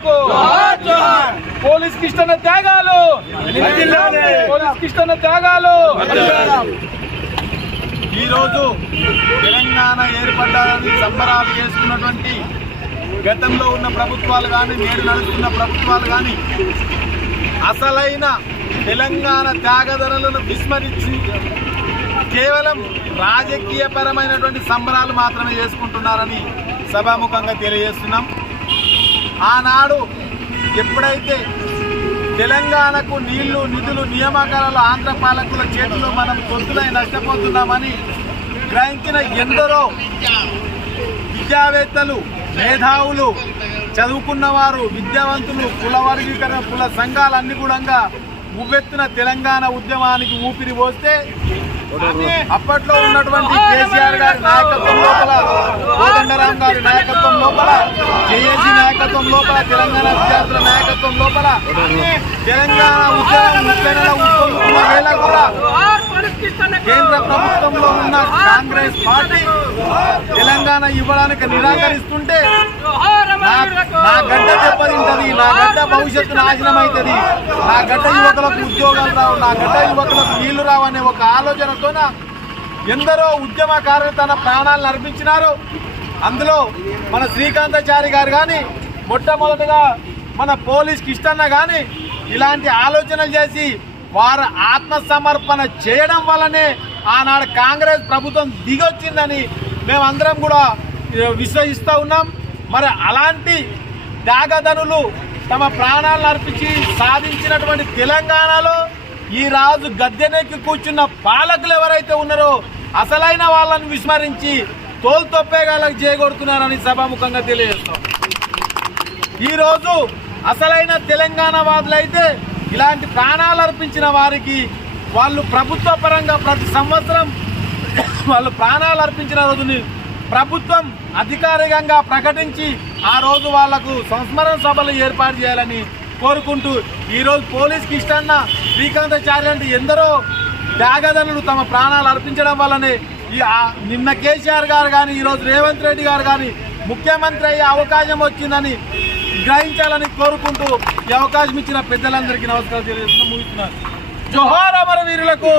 వీరులకు పోలీస్ కిష్టన త్యాగాలు! పోలీస్ కిష్టన త్యాగాలు! ఈరోజు తెలంగాణ ఏర్పడ్డాలని సంబరాలు చేసుకున్నటువంటి గతంలో ఉన్న ప్రభుత్వాలు కానీ నేడు నడుస్తున్న ప్రభుత్వాలు కానీ అసలైన తెలంగాణ త్యాగధరలను విస్మరించి కేవలం రాజకీయపరమైనటువంటి సంబరాలు మాత్రమే చేసుకుంటున్నారని సభాముఖంగా తెలియజేస్తున్నాం. ఆనాడు ఎప్పుడైతే తెలంగాణకు నీళ్ళు నిధులు నియామకాలలో ఆంధ్ర పాలకుల చేతిలో మనం గొంతులై నష్టపోతున్నామని గ్రహించిన ఎందరో విద్యావేత్తలు మేధావులు చదువుకున్నవారు విద్యావంతులు కుల వర్గీకరణ కుల సంఘాలన్నీ కూడా ఉవ్వెత్తున తెలంగాణ ఉద్యమానికి ఊపిరి పోస్తే అప్పట్లో ఉన్నటువంటి కేసీఆర్ గారి నాయకత్వం లోపల కోదండరాం గారి నాయకత్వం లోపల జేఏసీ నాయకత్వం లోపల తెలంగాణ విద్యార్థుల నాయకత్వం లోపల తెలంగాణ ఉప్పొంగుతున్న వేళ కూడా కేంద్ర ప్రభుత్వంలో ఉన్న కాంగ్రెస్ పార్టీ తెలంగాణ ఇవ్వడానికి నిరాకరిస్తుంటే నా గడ్డ దెబ్బతింటది నా భవిష్యత్తు నాశనం అవుతుంది నా గడ్డ యువకులకు ఉద్యోగాలు రావు నా గడ్డ యువకులకు నీళ్ళు రావు అనే ఒక ఆలోచనతోన ఎందరో ఉద్యమకారులు తన ప్రాణాలను అర్పించినారు. అందులో మన శ్రీకాంతాచారి గారు కానీ మొట్టమొదటిగా మన పోలీస్ కిష్టన్న కానీ ఇలాంటి ఆలోచనలు చేసి వారు ఆత్మసమర్పణ చేయడం వల్లనే ఆనాడు కాంగ్రెస్ ప్రభుత్వం దిగొచ్చిందని మేమందరం కూడా విశ్వసిస్తూ ఉన్నాం. మరి అలాంటి త్యాగధనులు తమ ప్రాణాలను అర్పించి సాధించినటువంటి తెలంగాణలో ఈ రాజు గద్దెనెక్కి కూర్చున్న పాలకులు ఎవరైతే ఉన్నారో అసలైన వాళ్ళని విస్మరించి తోలు తొప్పేగాలకు చేయగొడుతున్నారని సభాముఖంగా తెలియజేస్తాం. ఈరోజు అసలైన తెలంగాణ వాదులైతే ఇలాంటి ప్రాణాలు అర్పించిన వారికి వాళ్ళు ప్రభుత్వ పరంగా ప్రతి సంవత్సరం వాళ్ళు ప్రాణాలు అర్పించిన రోజుని ప్రభుత్వం అధికారికంగా ప్రకటించి ఆ రోజు వాళ్ళకు సంస్మరణ సభలు ఏర్పాటు చేయాలని కోరుకుంటూ ఈరోజు పోలీస్కి ఇష్టన్న శ్రీకాంతాచార్య లాంటి ఎందరో త్యాగదనులు తమ ప్రాణాలు అర్పించడం వల్లనే ఈ నిన్న కేసీఆర్ గారు కానీ ఈరోజు రేవంత్ రెడ్డి గారు కానీ ముఖ్యమంత్రి అయ్యే అవకాశం వచ్చిందని గ్రహించాలని కోరుకుంటూ ఈ అవకాశం ఇచ్చిన పెద్దలందరికీ నమస్కారం తెలియజేస్తున్నా ముగిస్తున్నారు జోహార్ అమర వీరులకు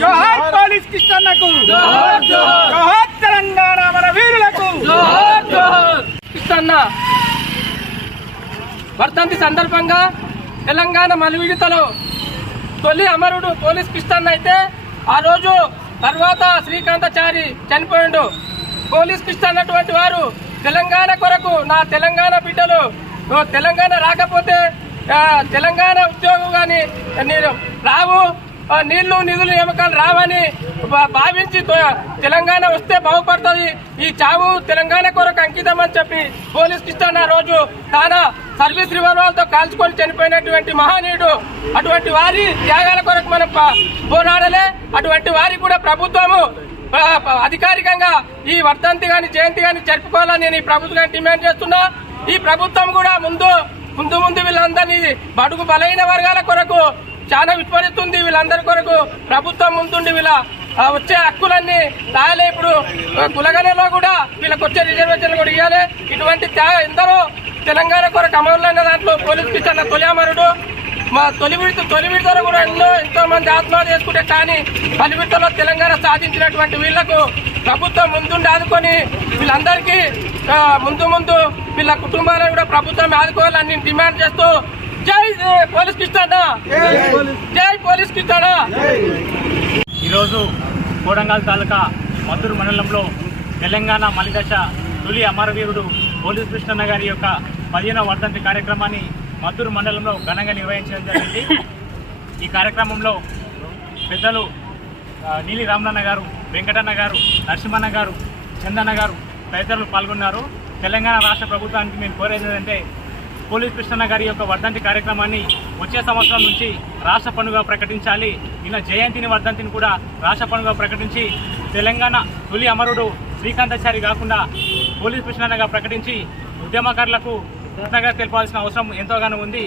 జోహార్. పోలీస్ కిష్టన్నకు. జోహార్ తెలంగాణ అమర వీరులకు ఇస్తన్న వర్ధంతి సందర్భంగా తెలంగాణ మలివిడితలో తొలి అమరుడు పోలీస్ కిష్టన్న అయితే ఆ రోజు తర్వాత శ్రీకాంతచారి చనిపోయిండు. పోలీస్ కిష్ట అన్నటువంటి వారు తెలంగాణ కొరకు నా తెలంగాణ బిడ్డలు తెలంగాణ రాకపోతే తెలంగాణ ఉద్యోగం కానీ నేను రావు. నీళ్ళు నిధులు నియామకాలు రావని భా- భావించి తెలంగాణ వస్తే బాగుపడుతుంది. ఈ చావు తెలంగాణ కొరకు అంకితం అని చెప్పి పోలీస్ కిష్టన్న రోజు తానా సర్వీస్ రివాల్వర్లతో కాల్చుకొని చనిపోయినటువంటి మహానీయుడు అటువంటి వారి త్యాగాల కొరకు మనం పోరాడలే. అటువంటి వారి కూడా ప్రభుత్వము అధికారికంగా ఈ వర్ధంతి కానీ జయంతి కానీ జరుపుకోవాలని నేను ఈ ప్రభుత్వాన్ని డిమాండ్ చేస్తున్నా. ఈ ప్రభుత్వం కూడా ముందు ముందు ముందు వీళ్ళందరినీ బడుగు బలైన వర్గాల కొరకు చాలా విస్మరిస్తుంది వీళ్ళందరి కొరకు. ప్రభుత్వం ముందుండి వీళ్ళ వచ్చే హక్కులన్నీ రాయలే. ఇప్పుడు కులగనలో కూడా వీళ్ళకి వచ్చే రిజర్వేషన్లు కూడా ఇవ్వాలి ఇటువంటి త్యాగ ఎందరో తెలంగాణ కొరకు అమరులైన దాంట్లో పోలీస్ కిషన్ తొలిమరుడు మా తొలి విడత తొలి విడతలో కూడా ఎన్నో ఎంతో మంది ఆత్మహత్య చేసుకుంటే కానీ పలు విడతలో తెలంగాణ సాధించినటువంటి వీళ్ళకు ప్రభుత్వం ముందుండి ఆదుకొని వీళ్ళందరికీ ముందు ముందు వీళ్ళ కుటుంబాలను కూడా ప్రభుత్వం ఆదుకోవాలని డిమాండ్ చేస్తూ జై కిస్తానా జై పోలీస్. కిస్తానా ఈరోజు కోడంగల్ తాలూకా మద్దూరు మండలంలో తెలంగాణ మలిదశ తొలి అమరవీరుడు పోలీస్ కృష్ణన్న గారి యొక్క పదిహేనవ వర్ధంతి కార్యక్రమాన్ని మద్దూరు మండలంలో ఘనంగా నిర్వహించడం జరిగింది. ఈ కార్యక్రమంలో పెద్దలు నీలి రామనన్న గారు వెంకటన్న గారు నరసింహన్న గారు చందన్న గారు తదితరులు పాల్గొన్నారు. తెలంగాణ రాష్ట్ర ప్రభుత్వానికి మేము కోరేది ఏంటంటే పోలీస్ కృష్ణన్న గారి యొక్క వర్ధంతి కార్యక్రమాన్ని వచ్చే సంవత్సరం నుంచి రాష్ట్ర పండుగ ప్రకటించాలి. నిన్న జయంతిని వర్ధంతిని కూడా రాష్ట్ర పండుగ ప్రకటించి తెలంగాణ తొలి అమరుడు శ్రీకాంతాచారి కాకుండా పోలీస్ కృష్ణన్నగా ప్రకటించి ఉద్యమకారులకు కృతజ్ఞత తెలిపాల్సిన అవసరం ఎంతోగానో ఉంది.